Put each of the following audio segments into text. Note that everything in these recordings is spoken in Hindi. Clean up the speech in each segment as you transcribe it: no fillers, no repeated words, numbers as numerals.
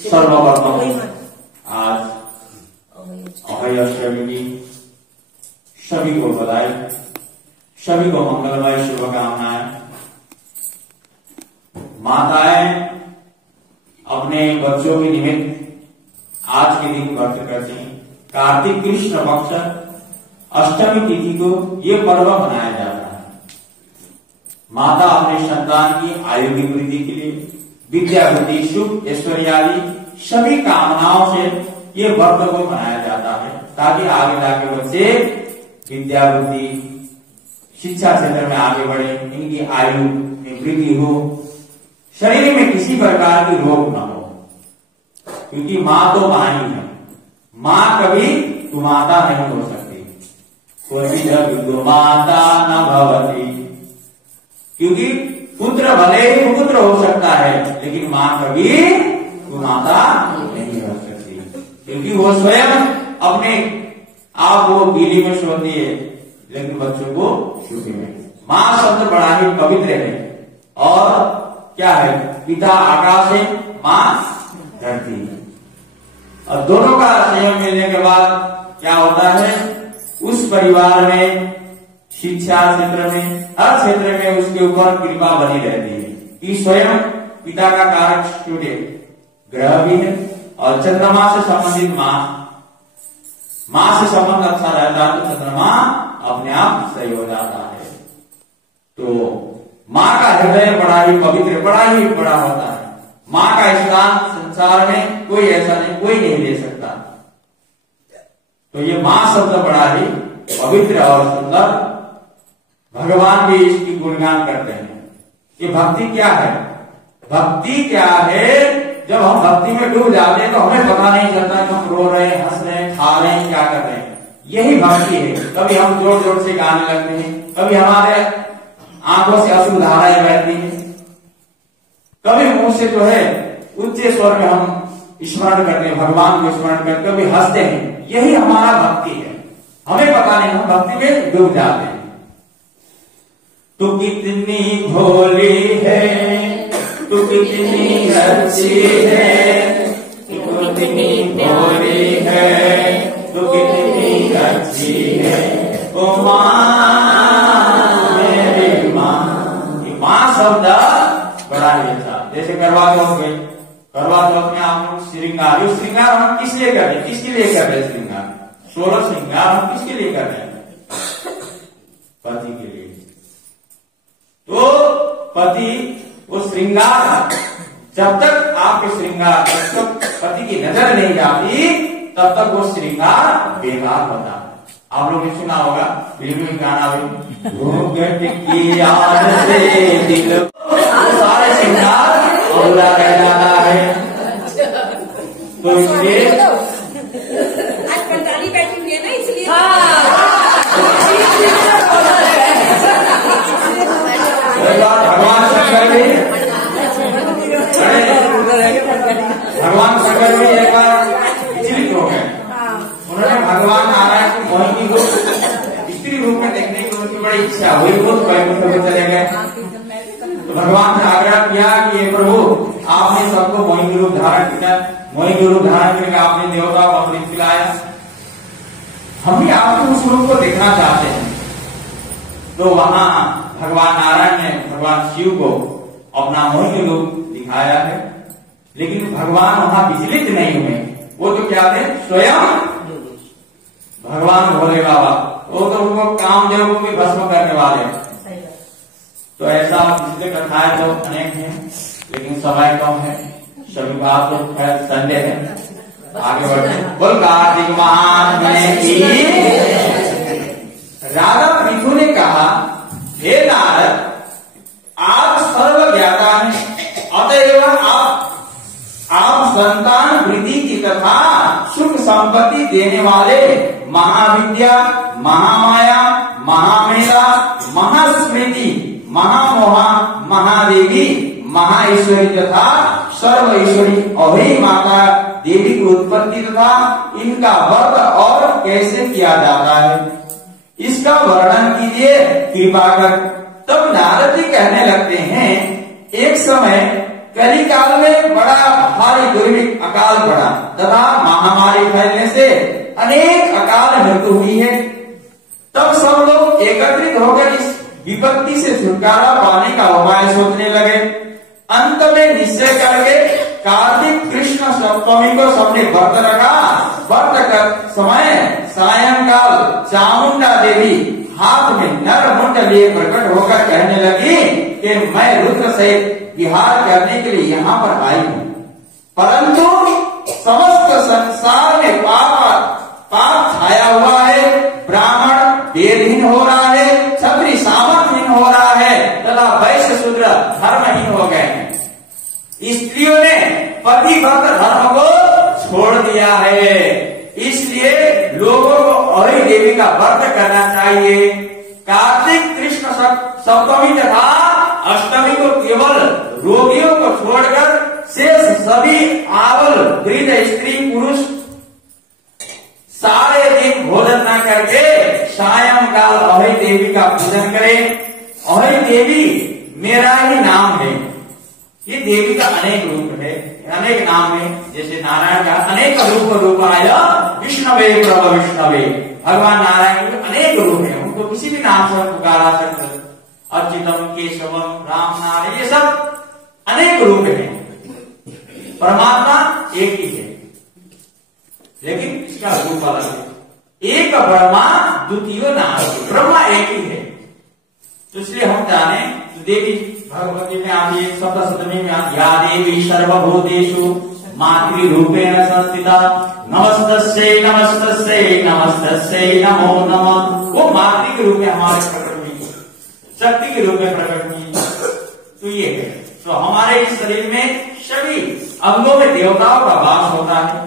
सर्वप्रथम आज अभय अष्टमी की सभी को बधाई, सभी को मंगलमय शुभकामनाएं। माताएं अपने बच्चों के निमित्त आज के दिन व्रत करती हैं। कार्तिक कृष्ण पक्ष अष्टमी तिथि को ये पर्व मनाया जाता है। माता अपने संतान की आयु की वृद्धि के लिए, विद्या वृद्धि, सुख ऐश्वर्य आदि सभी कामनाओं से ये व्रत को मनाया जाता है, ताकि आगे जाके बच्चे विद्या वृद्धि, शिक्षा क्षेत्र में आगे बढ़े, इनकी आयु में वृद्धि हो, शरीर में किसी प्रकार की रोग न हो। क्योंकि माँ तो माँ ही है, माँ कभी कुमाता नहीं हो सकती। कोई माता न भवती, क्योंकि पुत्र भले ही पुत्र हो सकता है, लेकिन माँ कभी कुमाता नहीं हो सकती, क्योंकि वो स्वयं अपने आप वो गीली में सोती है, लेकिन बच्चों को सूखी में। माँ शब्द बड़ा ही पवित्र है। और क्या है, पिता आकाश है, माँ धरती है। और दोनों का संयोग मिलने के बाद क्या होता है, उस परिवार में, शिक्षा क्षेत्र में, हर क्षेत्र में उसके ऊपर कृपा बनी रहती है। कि स्वयं पिता का कारक सूर्य ग्रह भी है, और चंद्रमा से संबंधित माँ से संबंध अच्छा रहता है तो चंद्रमा अपने आप सही हो जाता है। तो माँ का हृदय बड़ा ही पवित्र, बड़ा ही बड़ा होता है। माँ का स्थान संसार में कोई ऐसा नहीं, कोई नहीं ले सकता। तो ये माँ शब्द बड़ा ही पवित्र और सुंदर, भगवान भी इसकी गुणगान करते हैं। ये भक्ति क्या है? भक्ति क्या है? जब हम भक्ति में डूब जाते हैं तो हमें पता नहीं चलता कि हम रो रहे हैं, हंस रहे हैं, खा रहे हैं, क्या कर रहे हैं। यही भक्ति है। कभी हम जोर जोर से गाने लगते हैं, कभी हमारे आंखों से अश्रु धाराएं बहती हैं, कभी मुंह से जो है उच्च स्वर में हम स्मरण करते हैं, भगवान को स्मरण करते, कभी हंसते हैं। यही हमारा भक्ति है। हमें पता नहीं, हम भक्ति में डूब जाते हैं। तू कितनी भोली है, तू कितनी अच्छी है, तू कितनी भोली है, तू कितनी अच्छी है, ओ माँ मेरी माँ। माँ शब्द बड़ा ही अच्छा। जैसे करवा चौथ में, करवा चौथ में आप लोग श्रृंगार, ये श्रृंगार हम किस लिए कर रहे हैं? किसके लिए कर रहे हैं श्रृंगार? 16 श्रृंगार हम किसके लिए कर रहे हैं? पति के लिए। तो पति वो श्रृंगार, जब तक आपके श्रृंगार, जब तक पति की नजर नहीं जाती तब तक वो श्रृंगार बेकार होता है। आप लोग ने सुना होगा फिल्म में गाना भी, घूंघट की याद से दिल, वो सारे श्रृंगार अधूरा रह जाता है। तो इसलिए आज पंडाली बैठी हुई है ना, इसलिए भगवान शंकर भी, भगवान शंकर भी एक बार विचलित हो गए। उन्होंने भगवान नारायण को मोहिनी रूप, स्त्री रूप में देखने की उनकी बड़ी इच्छा हुई, वो वैकुंठ में चले गए। तो भगवान ने आग्रह किया कि ये प्रभु, आपने सबको मोहिनी रूप धारण किया, मोहिनी रूप धारण करके आपने देवता को अमृत पिलाया, हम भी आपको उस रूप को देखना चाहते हैं। तो वहां भगवान नारायण ने भगवान शिव को अपना मोहिनी रूप दिखाया है, लेकिन भगवान वहां विचलित नहीं हुए। वो तो क्या थे? स्वयं भगवान भोले बाबा, वो तो उनको कामदेव को भी भस्म करने वाले। तो ऐसा पिछले कथाएं तो अनेक हैं, लेकिन समय कम है, सभी बात तो खैर संडे है, आगे बढ़ते। बोल कार्तिक महात्म्य की। राधा पृथु ने कहा, हे नारद, आप सर्व ज्ञाता हैं, अतएव आप संतान वृद्धि की तथा सुख संपत्ति देने वाले महाविद्या, महामाया, महामेधा, महास्मृति, महामोहा, महादेवी, महाईश्वरी तथा सर्व ईश्वरी अभय माता देवी की उत्पत्ति तथा इनका व्रत और कैसे किया जाता है, इसका वर्णन कीजिए कृपा कर। तब नारद जी कहने लगते हैं, एक समय कली काल में बड़ा भारी दुर्भिक्ष अकाल पड़ा तथा महामारी फैलने से अनेक अकाल मृत्यु हुई है। तब सब लोग एकत्रित होकर इस विपत्ति से छुटकारा पाने का उपाय सोचने लगे। अंत में निश्चय करके कार्तिक कृष्ण सप्तमी को सबने व्रत रखा। व्रत कर समय सायंकाल चामुंडा देवी हाथ में नर मुंड लिए प्रकट होकर कहने लगी कि मैं रुद्र से विहार करने के लिए यहाँ पर आई हूँ, परंतु समस्त संसार में पाप छाया हुआ है, ब्राह्मण वेदहीन हो रहा है, क्षत्रिय सामर्थहीन हो रहा है तथा वैश्य शूद्र धर्महीन हो गए हैं। स्त्रियों ने पतिव्रत धर्म को छोड़ दिया है, इसलिए लोगों को अभय देवी का व्रत करना चाहिए। कार्तिक कृष्ण सप्तमी तथा अष्टमी को केवल रोगियों को छोड़कर शेष सभी आबल वृद्ध स्त्री पुरुष सारे दिन भोजन न करके सायंकाल अभय देवी का पूजन करें। अभय देवी मेरा ही नाम है। ये देवी का अनेक रूप है, अनेक नाम है। जैसे नारायण का अनेक रूपाय विष्णवे प्रभ विष्णवे, भगवान नारायण के अनेक रूप है, उनको किसी भी नाम से पुकारा सकते। अच्युतम केशवम राम नारायण, ये सब अनेक रूप है। परमात्मा एक ही है, लेकिन इसका रूप अलग है। एक ब्रह्मा द्वितीय नास्ति, ब्रह्मा एक ही है। तो इसलिए हम जाने तो देवी भगवती में आदि सप्तमी में या देवी सर्वभूतेषु मातृरूपेण संस्थिता नमस्तस्यै नमस्तस्यै नमस्तस्यै नमो नमः। वो मातृ के रूप में हमारे प्रकट हुई, शक्ति के रूप में प्रकट हुई। तो ये है, तो हमारे इस शरीर में सभी अंगों में देवताओं का वास होता है,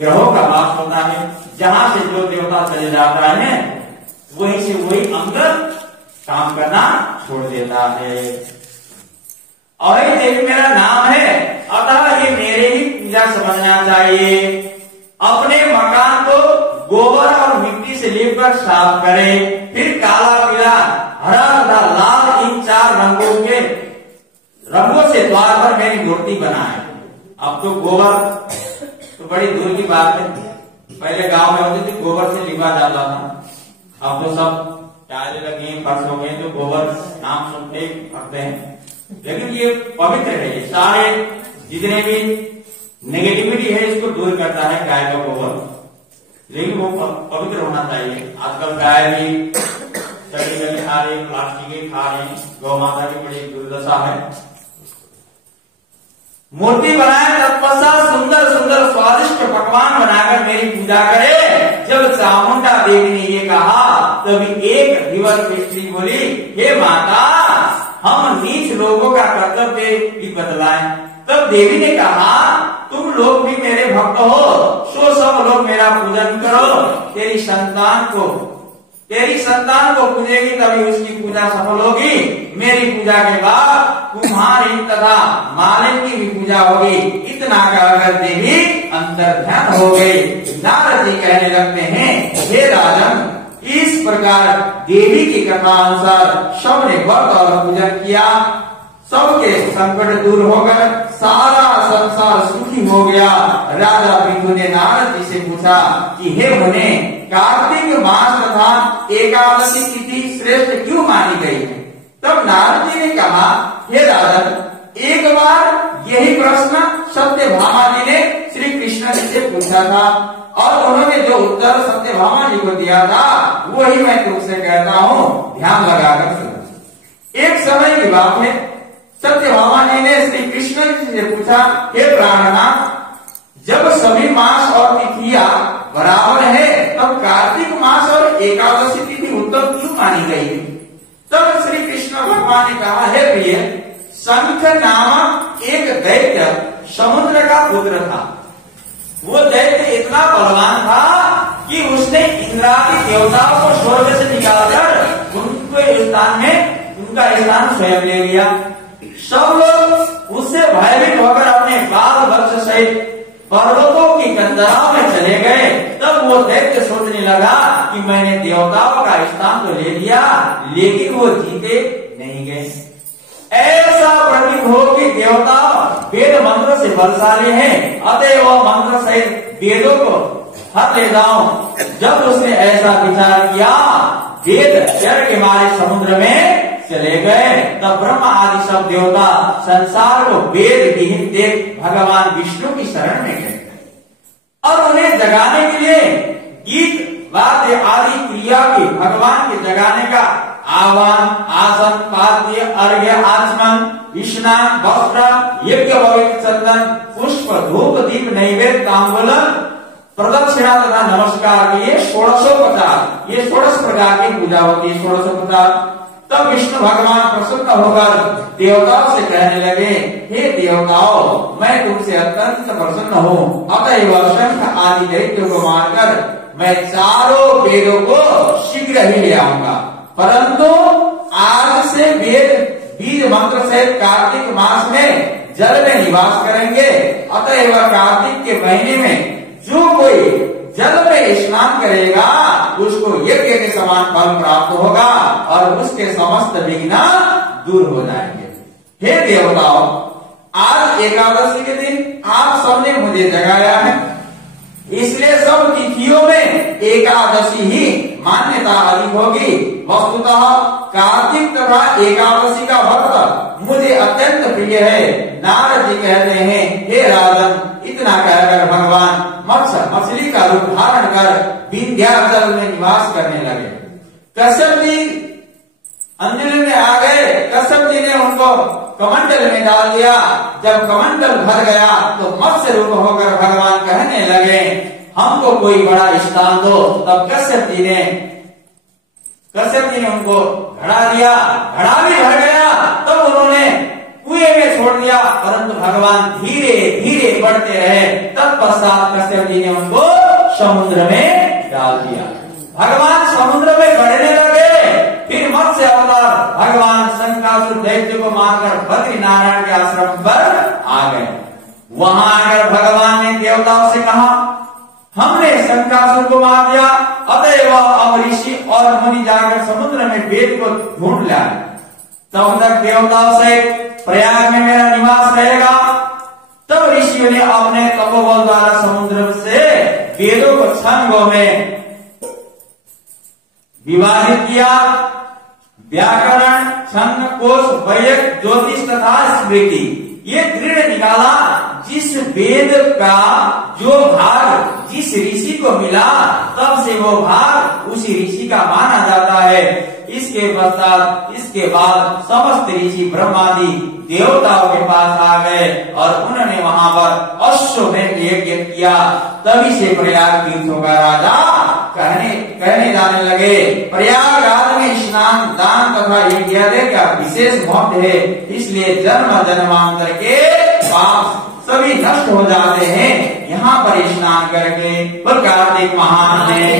ग्रहों का वास होता है। जहां से जो देवता चले जाता है वहीं से वही अंग काम करना छोड़ देता है। और देवी मेरा नाम है, अतः ये मेरे ही पूजा समझना चाहिए। अपने मकान को गोबर और मिट्टी से लेकर साफ करे, फिर काला पीला हरा तथा लाल इन 4 रंगों से द्वार पर मेरी मूर्ति बनाए। अब तो गोबर तो बड़ी दूर की बात है, पहले गांव में होती थी गोबर से लिपा जाता था। अब तो सब टाइलें लगी, फर्श हो गए, तो गोबर नाम सुनते करते हैं। लेकिन ये पवित्र है, ये सारे जितने भी नेगेटिविटी है इसको दूर करता है गाय का गोबर, लेकिन वो पवित्र होना चाहिए। आजकल गाय भी सड़ी गली खा रही, प्लास्टिक खा रही, गौ माता की बड़ी दुर्दशा है। मूर्ति बनाए तत्पश्चात सुंदर सुंदर स्वादिष्ट पकवान बनाकर मेरी पूजा करे। जब चामुंडा देवी ने ये कहा तभी एक दिवस स्त्री बोली, हे माता, हम नीच लोगों का कर्तव्य भी बतलाएं। तब देवी ने कहा, तुम लोग भी मेरे भक्त हो, सो सब लोग मेरा पूजन करो। तेरी संतान को पूजेगी तभी उसकी पूजा सफल होगी। मेरी पूजा के बाद तुम्हारी तथा मालिन की भी पूजा होगी। इतना कहकर देवी अंतर्ध्यान हो गई। नारद जी कहने लगते हैं, हे राजन, इस प्रकार देवी की कथा अनुसार सबने व्रत और पूजन किया, सबके संकट दूर होकर सारा संसार सुखी हो गया। राजा बिंदु ने नारद जी से पूछा कि हे मुने, कार्तिक मास तथा एकादशी तिथि श्रेष्ठ क्यों मानी गई है? तब नारद जी ने कहा, हे राजन, एक बार यही प्रश्न सत्यभामा जी ने श्री कृष्ण जी से पूछा था और उन्होंने जो उत्तर सत्यभामा जी को दिया था वही मैं तुमसे कहता हूँ, ध्यान लगाकर सुनो। एक समय की बात है, सत्यभामा जी ने श्री कृष्ण जी से पूछा, हे प्राणनाथ, जब सभी मास और तिथियां बराबर है तब कार्तिक मास और एकादशी तिथि उत्तम क्यों मानी गई है? तब श्री कृष्ण भगवान ने कहा, हे प्रिय, शंख नामक एक दैत्य समुद्र का पुत्र था। वो दैत्य इतना बलवान था कि उसने इंद्रादि देवताओं को स्वर्ग से निकालकर उनका स्थान स्वयं ले लिया। सब लोग उससे भयभीत होकर अपने बाल बच्चे सहित पर्वतों की कंदराओं में चले गए। तब वो दैत्य सोचने लगा कि मैंने देवताओं का स्थान तो ले लिया, लेकिन वो जीते नहीं गए। ऐसा प्रतीत हो कि देवता वेद मंत्र से बलशाली हैं, अतएव मंत्र सहित वेदों को हर ले जाऊं। जब उसने ऐसा विचार किया, वेद डर के मारे समुद्र में चले गए। तब ब्रह्मा आदि सब देवता संसार को वेद विहीन देख भगवान विष्णु की शरण में गए और उन्हें जगाने के लिए गीत वाद्य आदि क्रिया की भगवान के जगाने का आह्वान, आसन, पाद्य, अर्घ्य, आचमन, स्नान, वस्त्र, यज्ञ, पवित्र चंदन, पुष्प, धूप, दीप, नैवेद्य, तांबूलन, प्रदक्षिणा तथा नमस्कार की ये 16 प्रकार की पूजा होती है। 16 तब विष्णु भगवान प्रसन्न होकर देवताओं से कहने लगे, हे देवताओं, मैं तुमसे अत्यंत प्रसन्न हूँ। अतएव शंख आदि दैत्यों को मारकर मैं चारों वेदों को शीघ्र ही ले आऊंगा। परंतु आज से वेद बीज मंत्र से कार्तिक मास में जल में निवास करेंगे। अतएव कार्तिक के महीने में जो कोई जल में स्नान करेगा उसको यज्ञ के समान फल प्राप्त होगा और उसके समस्त विघ्न दूर हो जाएंगे। हे देवताओं, आज एकादशी के दिन आप सबने मुझे जगाया है, इसलिए सब तिथियों में एकादशी ही मान्यता अधिक होगी। वस्तुतः कार्तिक तथा एकादशी का व्रत मुझे अत्यंत प्रिय है। नारद जी कहते हैं, हे राजन, इतना इतना कहकर भगवान मछली का रूप धारण कर विंध्याचल में निवास करने लगे। कश्यप जी अंजलि में आ गए। कश्यप जी ने उनको कमंडल में डाल दिया। जब कमंडल भर गया तो मत्स्य रूप होकर भगवान कहने लगे, हमको कोई बड़ा स्थान दो। तब कश्यप जी ने उनको घड़ा दिया। घड़ा भी भर गया। तब उन्होंने कुएं में छोड़ दिया, परंतु भगवान धीरे धीरे बढ़ते रहे। तत्पश्चात कश्यप जी ने उनको समुद्र में डाल दिया। भगवान समुद्र में बढ़ने लगे। फिर मत्स्य अवतार भगवान शंकासुर दैत्य को मारकर बद्री नारायण के आश्रम पर आ गए। वहां आकर भगवान ने देवताओं से कहा, हमने शंकासुर को मार दिया, अतएव अब ऋषि और मुनि जाकर समुद्र में वेद को ढूंढ लाए। तब तक देवताओं से प्रयाग में मेरा निवास रहेगा। तब ऋषियों ने अपने तपोबल द्वारा समुद्र से वेदों को छंगों में विभाजित किया। व्याकरण, छंद, कोश, वैयक, ज्योतिष तथा स्मृति ये दृढ़ निकाला। जिस वेद का जो भाग जिस ऋषि को मिला तब से वो भाग उसी ऋषि का माना जाता है। इसके बाद समस्त ऋषि ब्रह्मादि देवताओं के पास आ गए और उन्होंने वहां पर अश्वमेध यज्ञ किया। तभी से प्रयाग तीर्थों का राजा कहने जाने लगे। प्रयागराज में स्नान, दान तथा यज्ञ का विशेष महत्व है। इसलिए जन्म जन्मांतर के पाप सभी नष्ट हो जाते हैं यहाँ पर स्नान करके। कार्तिक महान है।